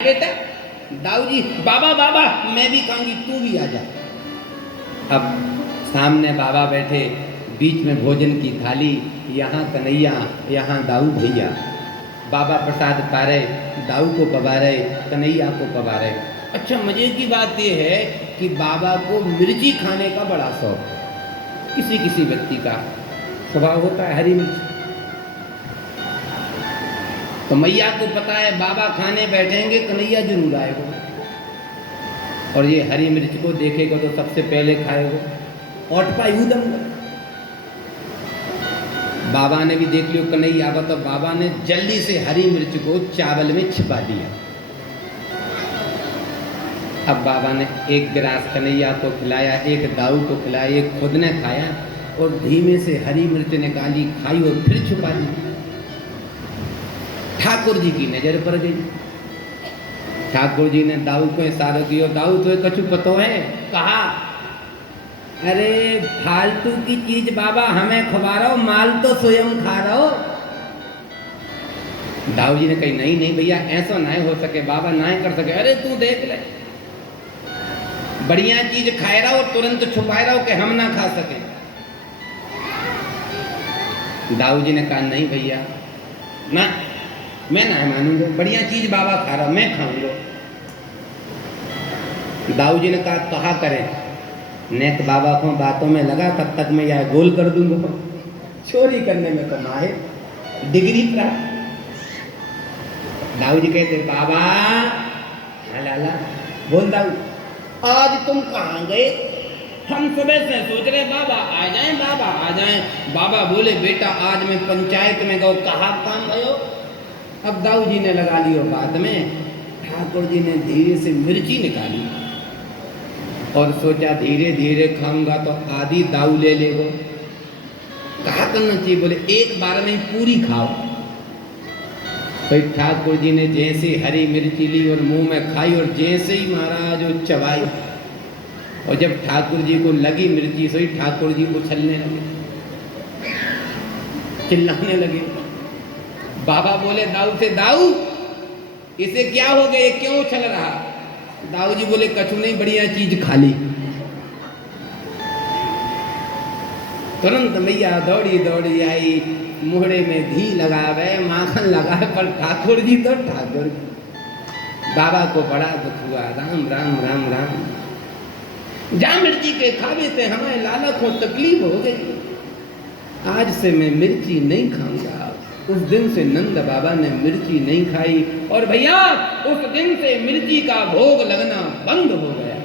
बेटा दाऊ जी बाबा बाबा मैं भी खाऊंगी तू भी आ जा। अब सामने बाबा बैठे, बीच में भोजन की थाली, यहाँ कन्हैया यहाँ दाऊ भैया। बाबा प्रसाद पा रहे, दाऊ को पवा रहे, कन्हैया को पवा रहे। अच्छा मजे की बात यह है कि बाबा को मिर्ची खाने का बड़ा शौक, किसी किसी व्यक्ति का स्वभाव होता है हरी मिर्च। तो मैया को पता है बाबा खाने बैठेंगे कन्हैया जरूर आएगा, और ये हरी मिर्च को देखेगा तो सबसे पहले खाएगा, ओट पाई उदम। बाबा ने भी देख लियो कन्हैया का, तो बाबा ने जल्दी से हरी मिर्च को चावल में छिपा दिया। अब बाबा ने एक गिलास कन्हैया को खिलाया, एक दाऊ को खिलाया, एक खुद ने खाया, और धीमे से हरी मिर्च निकाली, खाई और फिर छुपा दी। ठाकुर जी की नजर पड़ गई। ठाकुर जी ने दाऊ को इशारा किया, दाऊ तो कछु पतो है? कहा अरे फालतू की चीज बाबा हमें खवा रहा हो, माल तो स्वयं खा रहा हो। दाऊ जी ने कही नहीं नहीं भैया ऐसा ना हो सके, बाबा ना कर सके। अरे तू देख ले बढ़िया चीज खाए रहा हो, तुरंत छुपाए रहा हो कि हम ना खा सके। दाऊ जी ने कहा नहीं भैया ना, मैं ना मानूंगा, बढ़िया चीज बाबा खा रहा मैं खाऊंगा। दाऊ जी ने कहा करें, नेक बाबा को बातों में लगा, तब तक मैं यह गोल कर दूंगा। चोरी करने में तो माहिर, डिग्री प्राप्त। दाऊ जी कहते बाबा हाँ लाला बोल दाऊ आज तुम कहाँ गए? हम सुबह से सोच रहे बाबा आ जाएं, बाबा आ जाएं। बाबा बोले बेटा आज मैं पंचायत में गो, कहाँ काम गयो? अब दाऊ जी ने लगा लियो बाद में। ठाकुर जी ने धीरे से मिर्ची निकाली और सोचा धीरे धीरे खाऊंगा तो आधी दाऊ ले लेगो। कहा करना चाहिए? बोले एक बार में पूरी खाओ। फिर ठाकुर जी ने जैसे हरी मिर्ची ली और मुंह में खाई, और जैसे ही महाराज वो चबाई, और जब ठाकुर जी को लगी मिर्ची सही, ठाकुर जी उछलने लगे, चिल्लाने लगे। बाबा बोले दाऊ से दाऊ इसे क्या हो गया, क्यों उछल रहा? दाऊ जी बोले कछु नहीं, बढ़िया चीज खा ली। तुरंत मैया दौड़ी दौड़ी आई, मुहड़े में घी लगावे, माखन लगावे, पर ठाकुर जी तो ठाकुर जी। बाबा को बड़ा दुख हुआ। राम राम राम राम, जा मिर्ची के खावे थे हमें लालच हो, तकलीफ हो गई, आज से मैं मिर्ची नहीं खाऊंगा। उस दिन से नंद बाबा ने मिर्ची नहीं खाई, और भैया उस दिन से मिर्ची का भोग लगना बंद हो गया।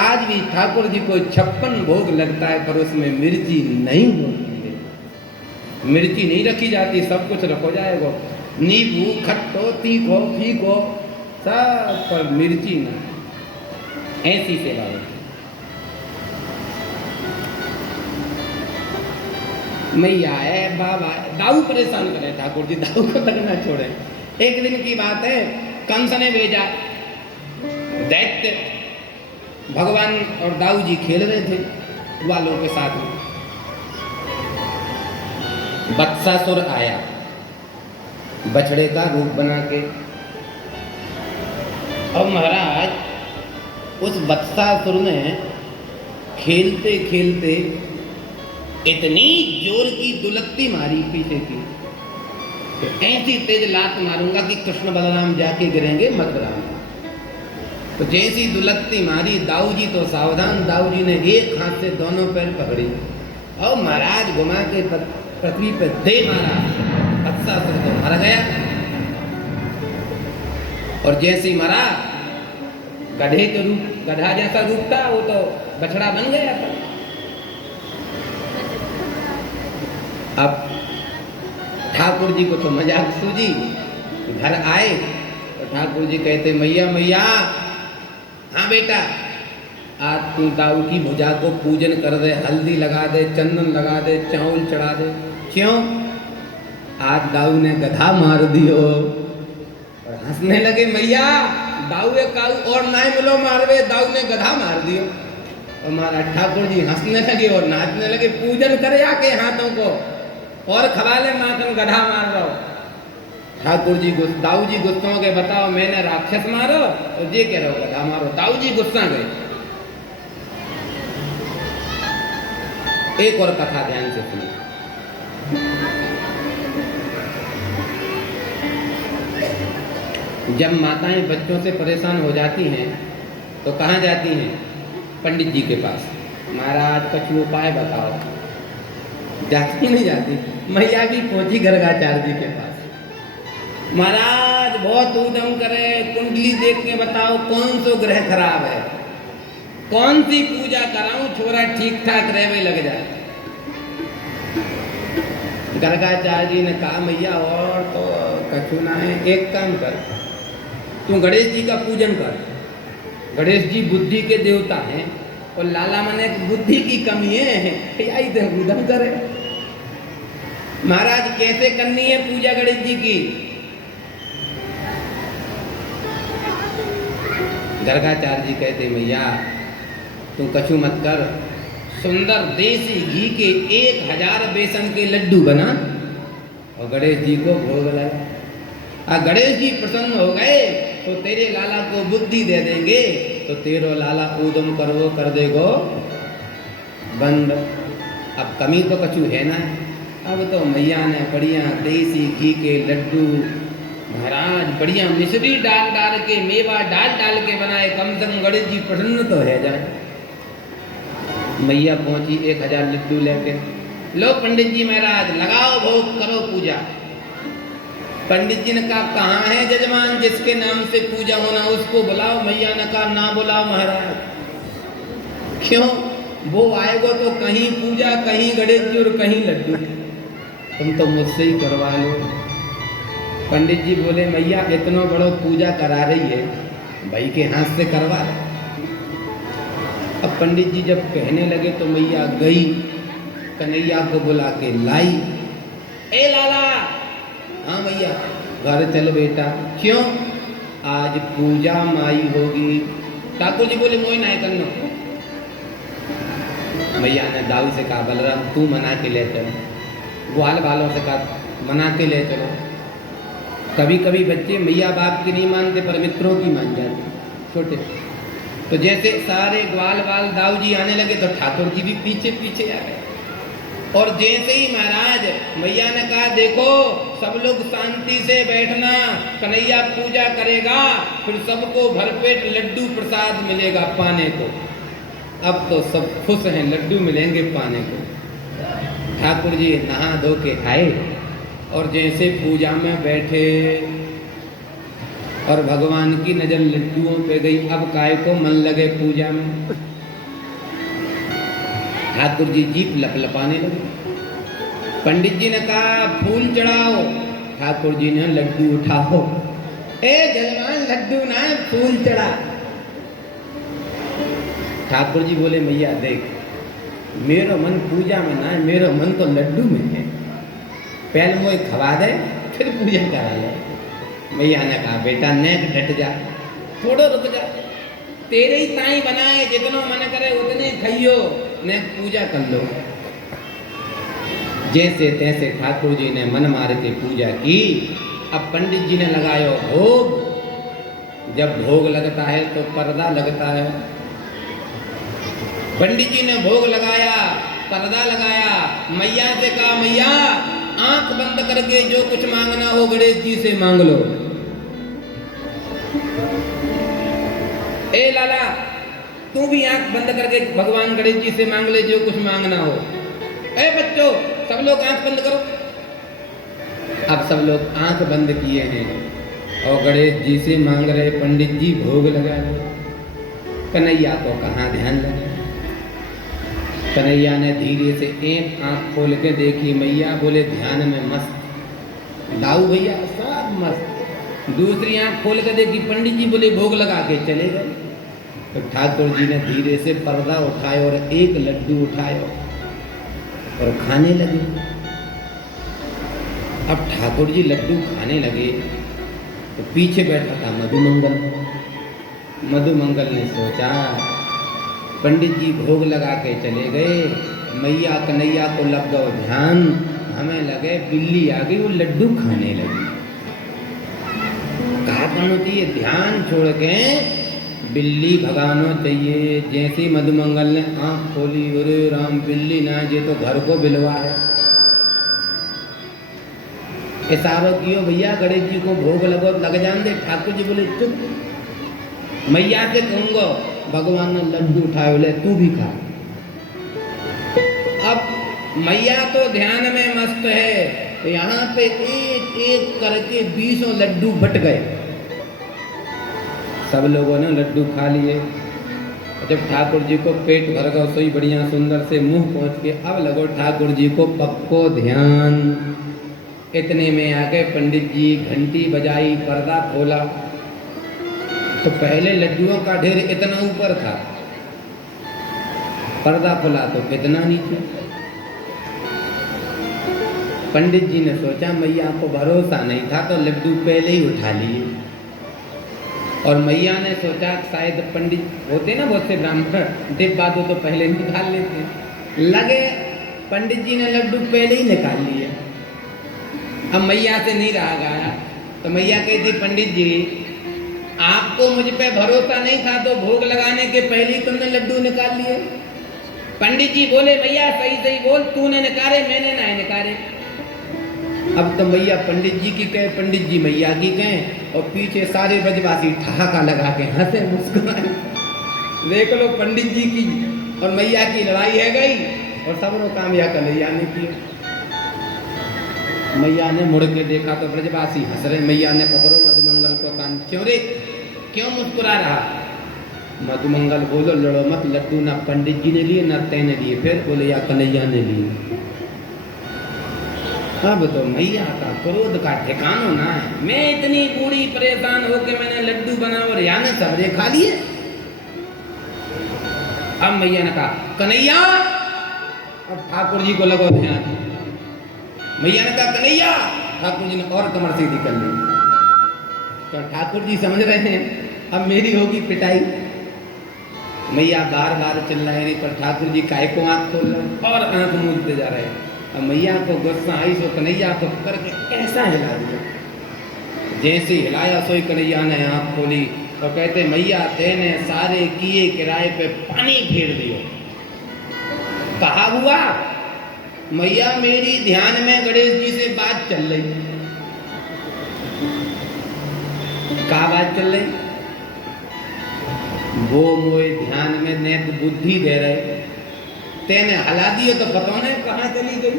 आज भी ठाकुर जी को 56 भोग लगता है, पर उसमें मिर्ची नहीं होती है। मिर्ची नहीं रखी जाती, सब कुछ रखो जाएगा, नींबू खट्टो तीखो फीको सब, पर मिर्ची ना। ऐसी सेवा होती। मैया है बाबा है, दाऊ परेशान करे ठाकुर जी, दाऊ को तक ना छोड़े। एक दिन की बात है, कंस ने भेजा दैत्य, भगवान और दाऊ जी खेल रहे थे ग्वालों के साथ में। बत्सासुर आया बछड़े का रूप बना के, और महाराज उस बत्सासुर ने खेलते खेलते इतनी जोर की दुलत्ती मारी पीछे की, तो ऐसी तेज लात मारूंगा कि कृष्ण बलराम जाके गिरेंगे मथुरा में। तो जैसी दुलत्ती मारी, दाऊ जी तो सावधान, दाऊ जी ने एक हाथ से दोनों पैर पकड़ी और महाराज घुमा के पृथ्वी पे दे मारा, बत्सासुर तो मर गया। और जैसे ही मरा, गधे के रूप, गधा जैसा रूप था, वो तो बछड़ा बन गया था। अब ठाकुर जी को तो मजाक सूझी, घर आए तो ठाकुर जी कहते मैया मैया हाँ बेटा आज तू दाऊ की भुजा को पूजन कर दे, हल्दी लगा दे, चंदन लगा दे, चावल चढ़ा दे। क्यों? आज दाऊ ने गधा मार दियो। और हंसने लगे मैया दाऊ काऊ और ना मिलो मारवे, दाऊ ने गधा मार दियो। और महाराज ठाकुर जी हंसने लगे और नाचने लगे, पूजन करे आके हाथों को और खवा ले माखन, गधा मार रहा हो। ठाकुर जी दाऊ जी गुस्सा हो गए, बताओ मैंने राक्षस मारो और ये कह रहे हो गधा मारो। दाऊ जी गुस्सा गए। एक और कथा ध्यान से सुनो। जब माताएं बच्चों से परेशान हो जाती हैं तो कहाँ जाती हैं? पंडित जी के पास। महाराज कुछ उपाय बताओ। जाती नहीं जाती? मैया भी पहुंची गर्गाचार्य जी के पास। महाराज बहुत ऊधम करे, कुंडली देख के बताओ कौन सो ग्रह खराब है, कौन सी पूजा कराऊं छोरा ठीक ठाक रहने लग जाए। गर्गाचार्य जी ने कहा मैया और तो कछु ना है, एक काम कर, तू गणेश जी का पूजन कर। गणेश जी बुद्धि के देवता हैं और लाला मने बुद्धि की कमी है, यही तो ऊधम करे। महाराज कैसे करनी है पूजा गणेश जी की? गर्गाचार्य जी कहते मैया तू कछु मत कर, सुंदर देसी घी के 1000 बेसन के लड्डू बना और गणेश जी को भोग लगा। गणेश जी प्रसन्न हो गए तो तेरे लाला को बुद्धि दे देंगे, तो तेरो लाला ऊधम करवो कर देगो बंद। अब कमी तो कछु है ना। अब तो मैया ने बढ़िया देसी घी के लड्डू महाराज बढ़िया मिश्री डाल डाल के, मेवा डाल डाल के बनाए, कम से कम गणेश जी प्रसन्न तो है जाए। मैया पहुंची 1000 लड्डू लेके। लो पंडित जी महाराज लगाओ भोग, करो पूजा। पंडित जी ने कहा कहाँ है जजमान जिसके नाम से पूजा होना, उसको बुलाओ। मैया ने कहा ना बुलाओ महाराज। क्यों? वो आएगो तो कहीं पूजा, कहीं गणेश जी और कहीं लड्डू। तुम तो मुझसे ही करवा लो। पंडित जी बोले मैया इतना बड़ो पूजा करा रही है, भाई के हाथ से करवा। अब पंडित जी जब कहने लगे तो मैया गई, कन्हैया को बुला के लाई। ए लाला। हाँ मैया। घर चल बेटा। क्यों? आज पूजा माई होगी। ठाकुर जी बोले मोई ना करना। मैया ने दाऊ से कहा बलराम तू मना के ले चलो, ग्वाल वालों से कहा मना के ले चलो। कभी कभी बच्चे मैया बाप की नहीं मानते पर मित्रों की मान जाते छोटे। तो जैसे सारे ग्वाल वाल दाऊ जी आने लगे तो ठाकुर जी भी पीछे पीछे आ गए। और जैसे ही महाराज मैया ने कहा देखो सब लोग शांति से बैठना, कन्हैया पूजा करेगा, फिर सबको भरपेट लड्डू प्रसाद मिलेगा पाने को। अब तो सब खुश हैं, लड्डू मिलेंगे पाने को। ठाकुर जी नहा धो के आए और जैसे पूजा में बैठे और भगवान की नजर लड्डुओं पे गई। अब काय को मन लगे पूजा में। ठाकुर जी जीप लपलपाने लगे। पंडित जी ने कहा फूल चढ़ाओ। ठाकुर जी ने लड्डू उठाओ। ए जजमान लड्डू ना है, फूल चढ़ा। ठाकुर जी बोले मैया देख मेरो मन पूजा में ना है, मेरो मन तो लड्डू में है। पहले मोए खवा दे फिर पूजा करा ले। मैया ने कहा बेटा नेक डट जा, थोड़ो रुक जा, तेरे ही ताई बनाए, जितना मन करे उतने खाइयो, नेक पूजा कर लो। जैसे तैसे ठाकुर जी ने मन मार के पूजा की। अब पंडित जी ने लगाया भोग। जब भोग लगता है तो पर्दा लगता है। पंडित जी ने भोग लगाया, पर्दा लगाया। मैया से कहा मैया आंख बंद करके जो कुछ मांगना हो गणेश जी से मांग लो। ए लाला तू भी आंख बंद करके भगवान गणेश जी से मांग ले जो कुछ मांगना हो। ए बच्चों सब लोग आंख बंद करो। अब सब लोग आंख बंद किए हैं और गणेश जी से मांग रहे। पंडित जी भोग लगा रहे। कन्हैया को कहाँ ध्यान लगे। कन्हैया ने धीरे से एक आंख खोल के देखी। मैया बोले ध्यान में मस्त। दाऊ भैया सब मस्त। दूसरी आंख खोल के देखी। पंडित जी बोले भोग लगा के चले गए। तो ठाकुर जी ने धीरे से पर्दा उठाया और एक लड्डू उठाया और खाने लगे। अब ठाकुर जी लड्डू खाने लगे तो पीछे बैठा था मधुमंगल। मधुमंगल ने सोचा पंडित जी भोग लगा के चले गए, मैया कन्हैया को लग गया ध्यान, हमें लगे बिल्ली आ गई वो लड्डू खाने लगी। करना चाहिए? ध्यान छोड़ के बिल्ली भगाना चाहिए। जैसे ही मधुमंगल ने आंख खोली, अरे राम, बिल्ली ना, ये तो घर को बिलवा है। इशारो कियो, भैया गणेश जी को भोग लगो, लग जान दे। ठाकुर जी बोले चुप, मैया से कहूँगा। भगवान ने लड्डू उठाए, बोले तू भी खा। अब मैया तो ध्यान में मस्त है, तो यहाँ पे एक एक करके 20 लड्डू बट गए। सब लोगों ने लड्डू खा लिए। जब ठाकुर जी को पेट भर गया, सोई बढ़िया सुंदर से मुंह पहुंच के, अब लगो ठाकुर जी को पक्को ध्यान। इतने में आके पंडित जी घंटी बजाई, पर्दा खोला, तो पहले लड्डुओं का ढेर इतना ऊपर था, पर्दा खुला तो कितना नीचे। पंडित जी ने सोचा मैया को भरोसा नहीं था तो लड्डू पहले ही उठा लिए। और मैया ने सोचा शायद पंडित होते ना बहुत से ब्राह्मण, डिब्बा दो तो पहले निकाल लेते। लगे पंडित जी ने लड्डू पहले ही निकाल लिए। अब मैया से नहीं रहा गया, तो मैया कहती पंडित जी आपको मुझ पे भरोसा नहीं था तो भोग लगाने के पहले ही तुमने लड्डू निकाल लिए। पंडित जी बोले मैया सही सही बोल, तूने निकाले मैंने ना निकाले। अब तो मैया पंडित जी की कहे, पंडित जी मैया की कहें, और पीछे सारे ब्रजवासी ठहाका लगा के हंसे मुस्कुराए। देख लो पंडित जी की और मैया की लड़ाई है गई, और सबरों कामयाब कन्हैया ने की। मैया ने मुड़ के देखा तो ब्रजवासी हंस रहे। मैया ने पकड़ो मधुमंगल को कान, क्यों रे क्यों मुस्कुरा रहा? मधुमंगल बोलो लड़ो मत, लड्डू ना पंडित जी ने लिए ना तैने लिए। फिर बोले या कन्हैया ने लिए। अब तो मैया का क्रोध का ठिकाना ना है। मैं इतनी बूढ़ी परेशान हो के मैंने लड्डू बना और या ने सबरे खा लिए। अब मैया ने कहा कन्हैया, अब ठाकुर जी को लगो ध्यान। मैया ने कहा कन्हैया, ठाकुर जी ने और कमर सीधी कर ली। तो ठाकुर जी समझ रहे हैं अब मेरी होगी पिटाई। मैया बार बार चिल्ला रही, पर ठाकुर जी काय को आंख खोल रहे और आंख मूंदते जा रहे। अब मैया को गुस्सा आई, सो कन्हैया को पकड़ के ऐसा हिला दिया। जैसे हिलाया सोई कन्हैया ने आंख खोली और कहते मैया तेने सारे किए किराए पे पानी फेर दियो। कहा हुआ मैया मेरी ध्यान में गणेश जी से बात चल रही। कहा बात चल रही? वो मोए ध्यान में नेक बुद्धि दे रहे, तेने हला दिए तो पता नहीं कहाँ चली गई।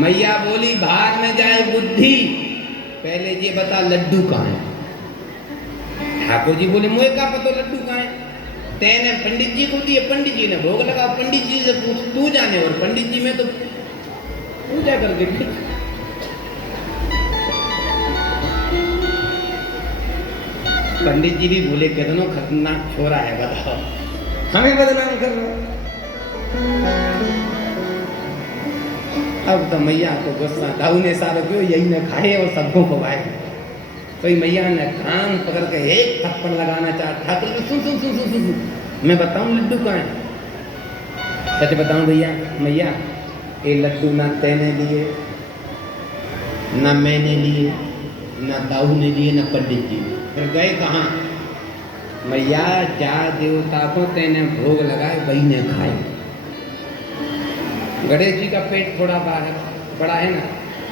मैया बोली बाहर में जाए बुद्धि, पहले ये बता लड्डू कहाँ है? ठाकुर जी बोले मोए का पता लड्डू कहाँ है? तेने पंडित जी को दिए, पंडित जी ने भोग लगा, पंडित जी से पूछ तू जाने। और पंडित जी में तो पूजा करके पंडित जी भी बोले कितना खतरनाक छोरा है, बताओ हमें बदनाम कर रहा। अब तो मैया को गुस्सा था, उन्हें सारा क्यों यही न खाए और सबको खवाए। तो मैया ने कान पकड़ के एक थप्पड़ लगाना चाहा। ठाकुर ने सुन सुन सुन सुन सुन, मैं बताऊं लड्डू कहाँ है? सच बताऊं भैया मैया, ये लड्डू ना तैने लिए, ना मैंने लिए, ना दाऊ ने लिए, ना पंडित जी। फिर गए कहाँ? मैया जा देवता को तेने भोग लगाए वही ने खाए। गणेश जी का पेट थोड़ा बड़ा है ना,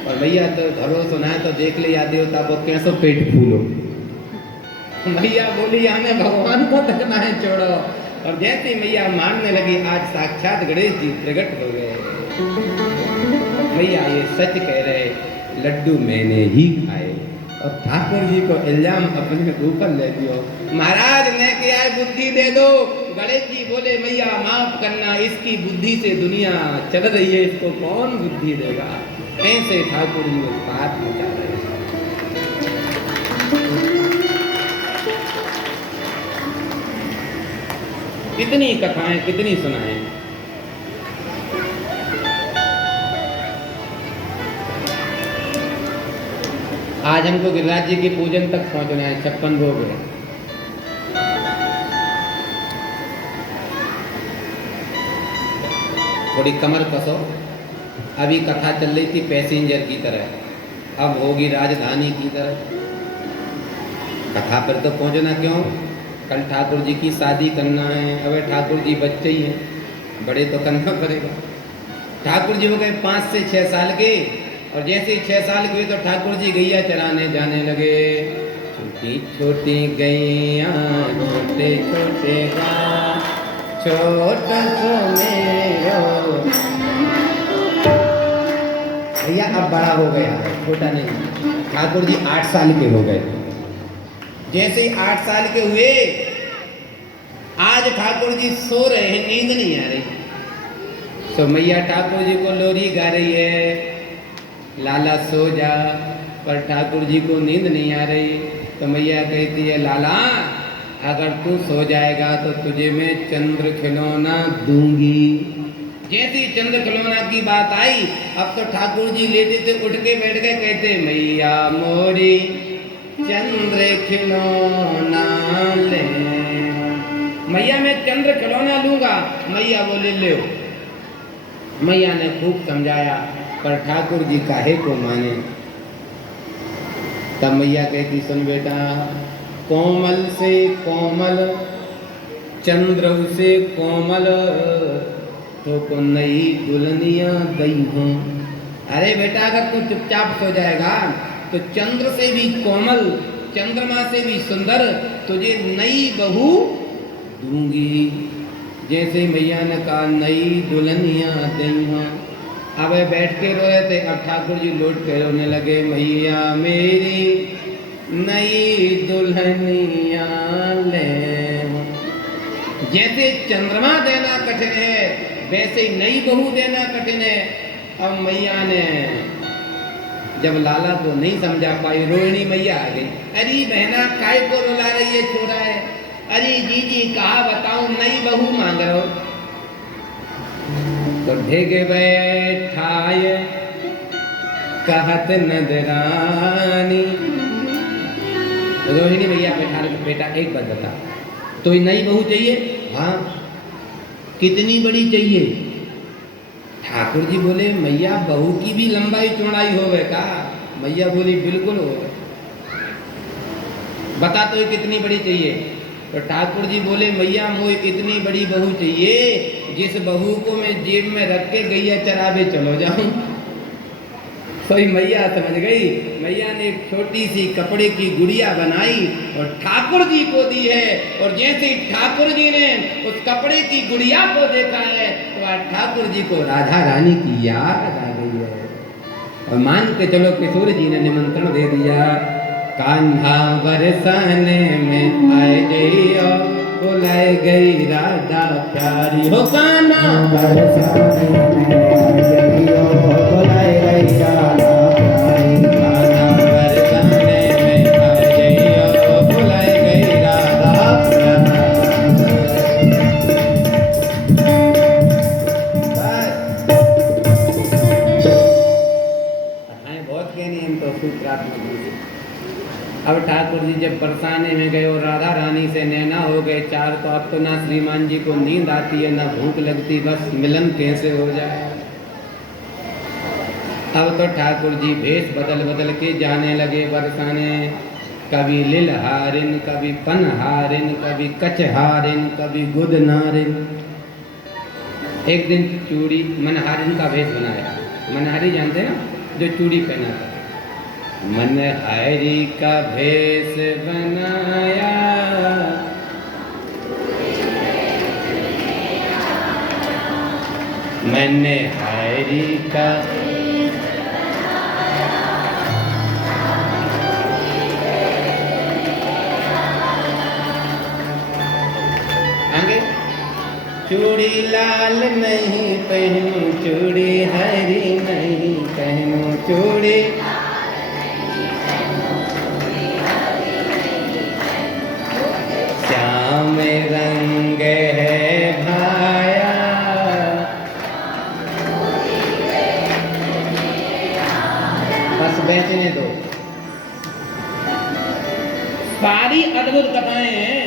और भैया तो घरों सुना है तो देख ले या देवता को कैसो पेट फूलो। मैया बोली आने भगवान को तकना है छोड़ो। और जैसे मैया मानने लगी आज साक्षात गणेश जी प्रकट हो गए। मैया ये सच कह रहे, लड्डू मैंने ही खाए। और ठाकुर जी को इल्जाम अपने ऊपर ले दियो, महाराज ने क्या बुद्धि दे दो। गणेश जी बोले मैया माफ करना, इसकी बुद्धि से दुनिया चल रही है, इसको कौन बुद्धि देगा? ऐसे ठाकुर जी उत्पात मचा रहे। कितनी कथाएं कितनी सुनाएं। आज हमको गिरिराज जी के पूजन तक पहुंचना है, 56 भोग है। थोड़ी कमर कसो। अभी कथा चल रही थी पैसेंजर की तरह, अब होगी राजधानी की तरह। कथा पर तो पहुंचना क्यों, कल ठाकुर जी की शादी करना है। अबे ठाकुर जी बच्चे ही हैं, बड़े तो करना पड़ेगा। ठाकुर जी हो गए 5 से 6 साल के, और जैसे ही 6 साल के हुए तो ठाकुर जी गैया चराने जाने लगे। छोटी छोटी गैया छोटे छोटे गाय, छोटा सो मेरो भैया अब बड़ा हो गया है, छोटा नहीं। ठाकुर जी 8 साल के हो गए। जैसे ही 8 साल के हुए, आज ठाकुर जी सो रहे हैं, नींद नहीं आ रही। तो मैया ठाकुर जी को लोरी गा रही है, लाला सो जा, पर ठाकुर जी को नींद नहीं आ रही। तो मैया कहती है, लाला अगर तू सो जाएगा तो तुझे मैं चंद्र खिलौना दूंगी। जैसे चंद्र खिलौना की बात आई, अब तो ठाकुर जी लेटे थे, उठ के बैठ गए, कहते मैया मोरी चंद्र खिलौना ले, मैया मैं चंद्र खिलौना लूंगा। मैया बोले ले। मैया ने खूब समझाया, पर ठाकुर जी काहे को माने। तब मैया कहती, सुन बेटा, कोमल से कोमल चंद्र से कोमल तो को नई दुल्हनिया दई हूँ। अरे बेटा अगर तू चुपचाप सो जाएगा तो चंद्र से भी कोमल, चंद्रमा से भी सुंदर तुझे नई बहू दूंगी। जैसे मैया ने कहा नई दुल्हनिया दई हूँ। अब बैठ के रोए थे, अब ठाकुर जी लौट के रोने लगे, मैया मेरी नई दुल्हनिया ले। जैसे चंद्रमा देना कठिन है, वैसे ही नई बहू देना कठिन है। अब मैया ने जब लाला को नहीं समझा पाई, रोहिणी मैया आ गई। अरे बहना काय को रुला रही है, छोड़ा है। अरे जी कहा बताऊं, नई बहू मांग रहा हो। तो ढेग बैठाय कहत नदरानी। रोहिणी भैया बैठा, बेटा एक बात बता, तो नई बहू चाहिए? हाँ। कितनी बड़ी चाहिए? ठाकुर जी बोले मैया बहू की भी लंबाई चौड़ाई हो गए का? मैया बोली बिल्कुल हो गए। बता तो कितनी बड़ी चाहिए? तो ठाकुर जी बोले मैया मुझे इतनी बड़ी बहू चाहिए जिस बहू को मैं जेब में रख के गैया चरावे चलो जाऊं। सोई मैया समझ गई। मैया ने एक छोटी सी कपड़े की गुड़िया बनाई और ठाकुर जी को दी है। और जैसे ठाकुर जी ने उस कपड़े की गुड़िया को देखा है तो आज ठाकुर जी को राधा रानी की याद आ गई है। और मान के चलो किशोर जी ने निमंत्रण दे दिया, कान्हा बरसाने में आए जइयो, बुलाए गई राधा प्यारी हो। कान्हा बरसाने में आए जइयो, बुलाए गई राधा प्यारी। कान्हा बरसाने में आए जइयो, बुलाए गई राधा प्यारी। कथाएं बहुत कहनी हम तो सूत्रात्मक। अब ठाकुर जी जब बरसाने में गए और राधा रानी से नैना हो गए चार, तो अब तो ना श्रीमान जी को नींद आती है ना भूख लगती, बस मिलन कैसे हो जाए। अब तो ठाकुर जी भेष बदल बदल के जाने लगे बरसाने। कभी लिलहारिन, कभी पनहारिन, कभी कचहारिन, कभी गुदनारिन। एक दिन चूड़ी मनहारिन का भेष बनाया। मनहारी जानते हैं ना, जो चूड़ी पहनाता। मनहारी का भेष बनाया, मनहारी का आगे। चूड़ी लाल नहीं पहनूं, चूड़ी हरी नहीं पहनूं, चूड़ी श्याम रंग है भाया। बस बेचने दो। सारी अद्भुत कथाएं हैं,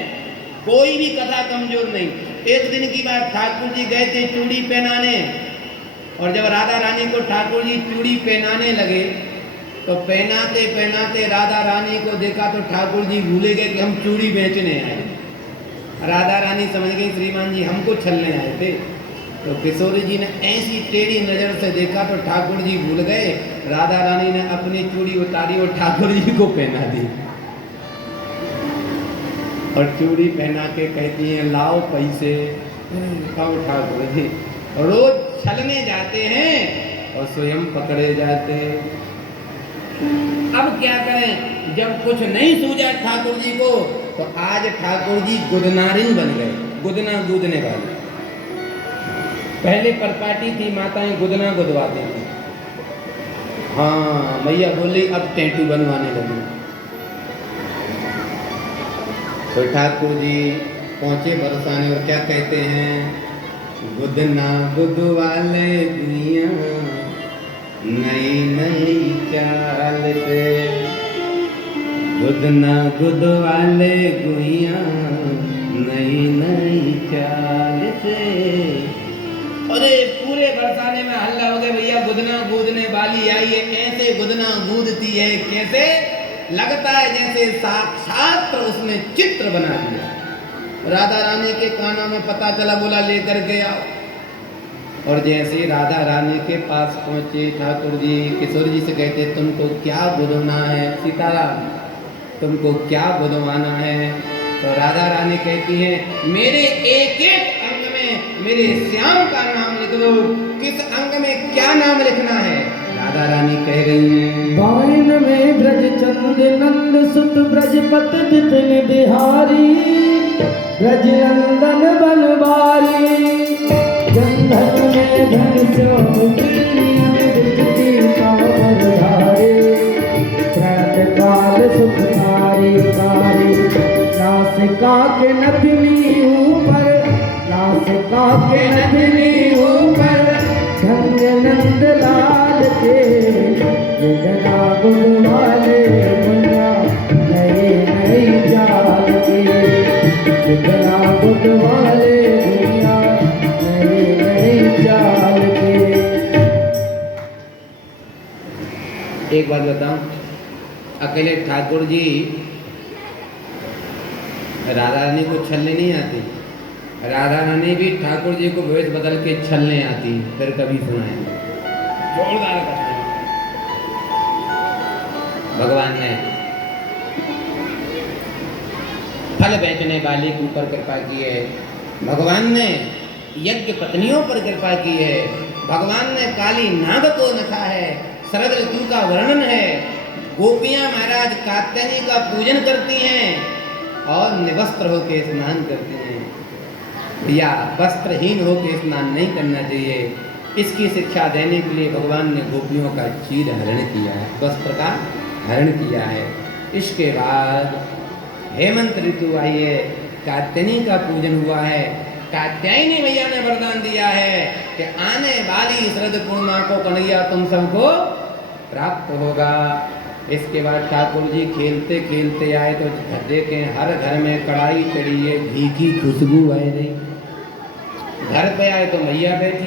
कोई भी कथा कमजोर नहीं। एक दिन की बात, ठाकुर जी गए थे चूड़ी पहनाने, और जब राधा रानी को ठाकुर जी चूड़ी पहनाने लगे तो पहनाते पहनाते राधा रानी को देखा तो ठाकुर जी भूले गए कि हम चूड़ी बेचने आए। राधा रानी समझ गई श्रीमान जी हमको छलने आए थे। तो किशोरी जी ने ऐसी टेढ़ी नजर से देखा तो ठाकुर जी भूल गए। राधा रानी ने अपनी चूड़ी उतारी और ठाकुर जी को पहना दी और चूड़ी पहना के कहती हैं लाओ पैसे। खाओ ठाकुर जी रोज छलने जाते हैं और स्वयं पकड़े जाते। अब क्या करें, जब कुछ नहीं सूझा ठाकुर जी को तो आज ठाकुर जी गुदनारिन बन गए, गुदना गूदने वाले। पहले परपाटी थी, माताएं गुदना गुदवाती थी। हाँ मैया बोली अब टैटू बनवाने लगी। तो ठाकुर जी पहुंचे बरसाने और क्या कहते हैं, गुदना गुदवाले दुनिया नई नई चाल से, गुदना गुदवाले गुइया नई नई चाल से। अरे पूरे बरसाने में हल्ला हो गया, भैया गुदना गूदने वाली आई है। ऐसे गुदना गूदती है कैसे, लगता है जैसे साक्षात उसने चित्र बना दिया। राधा रानी के कानों में पता चला, बोला लेकर के आओ। और जैसे राधा रानी के पास पहुंचे ठाकुर जी किशोर जी से कहते तुमको क्या गुदना है सीताराम, तुमको क्या गुदवाना है। तो राधा रानी कहती है मेरे एक एक अंग में मेरे श्याम का नाम लिख दो। किस अंग में क्या नाम लिखना है, राधा रानी कह रही है बाइन में ब्रज चंद नंद सुत ब्रजपत जितन बिहारी, ब्रज नंदन बनवारी, जंगल में घनश्याम काल सुखधारी कारी, नासिका के नथनी ऊपर, नासिका के नथनी ऊपर, धन्य नंद लाल के गुदना गुदवाले मुन्ना नई नई चाल के, गुदना गुदवाले मुन्ना नई नई चाल के। एक बात बताऊं, अकेले ठाकुर जी राधा रानी को छलने नहीं आती, राधा रानी भी ठाकुर जी को वेश बदल के छलने आती। फिर कभी सुनाएंगे जोरदार कथाएं। भगवान ने फल बेचने वाले के ऊपर कृपा की है, भगवान ने यज्ञ पत्नियों पर कृपा की है, भगवान ने काली नाग को नखा है। शरद ऋतु का वर्णन है, गोपियां महाराज कात्यायनी का पूजन करती हैं और निवस्त्र होकर स्नान करती हैं। या वस्त्रहीन होकर स्नान नहीं करना चाहिए। इसकी शिक्षा देने के लिए भगवान ने गोपियों का चीर हरण किया है, वस्त्र का हरण किया है। इसके बाद हेमंत ऋतु आई है, कात्यायनी का पूजन हुआ है। कात्यायनी मैया ने वरदान दिया है कि आने वाली शरद पूर्णिमा को कन्हैया तुम सबको प्राप्त होगा। इसके बाद ठाकुर जी खेलते खेलते आए तो देखें हर घर में कढ़ाई चढ़ी है, घी की खुशबू है। नहीं घर पे आए तो मैया बैठी,